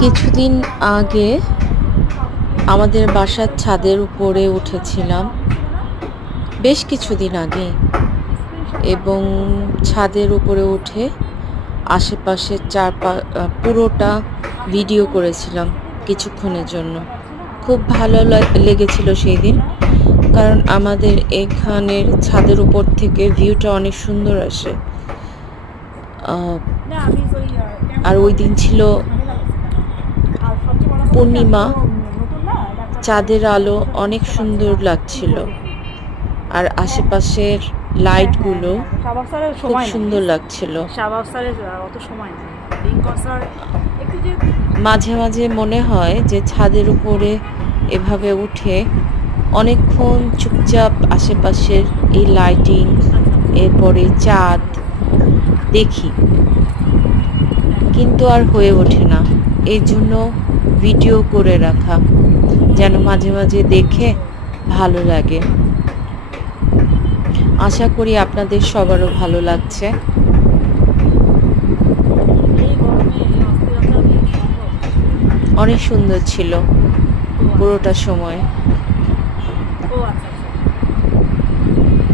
কিছুদিন আগে আমাদের বাসার ছাদের উপরে উঠেছিলাম, বেশ কিছুদিন আগে, এবং ছাদের উপরে উঠে আশেপাশের পুরোটা ভিডিও করেছিলাম কিছুক্ষণের জন্য। খুব ভালো লেগেছিল সেই দিন, কারণ আমাদের এখানের ছাদের উপর থেকে ভিউটা অনেক সুন্দর আসে। আর ওই দিন ছিল পূর্ণিমা, চাঁদের আলো অনেক সুন্দর লাগছিল, আর আশেপাশের লাইটগুলো খুব সুন্দর লাগছিল। মাঝে মাঝে মনে হয় যে ছাদের উপরে এভাবে উঠে অনেকক্ষণ চুপচাপ আশেপাশের এই লাইটিং, এরপরে চাঁদ দেখি, কিন্তু আর হয়ে ওঠে না। এই জন্য ভিডিও করে রাখা, যেন মাঝে মাঝে দেখে ভালো লাগে। আশা করি আপনাদের সবারও ভালো লাগছে। অনেক সুন্দর ছিল পুরোটা সময়।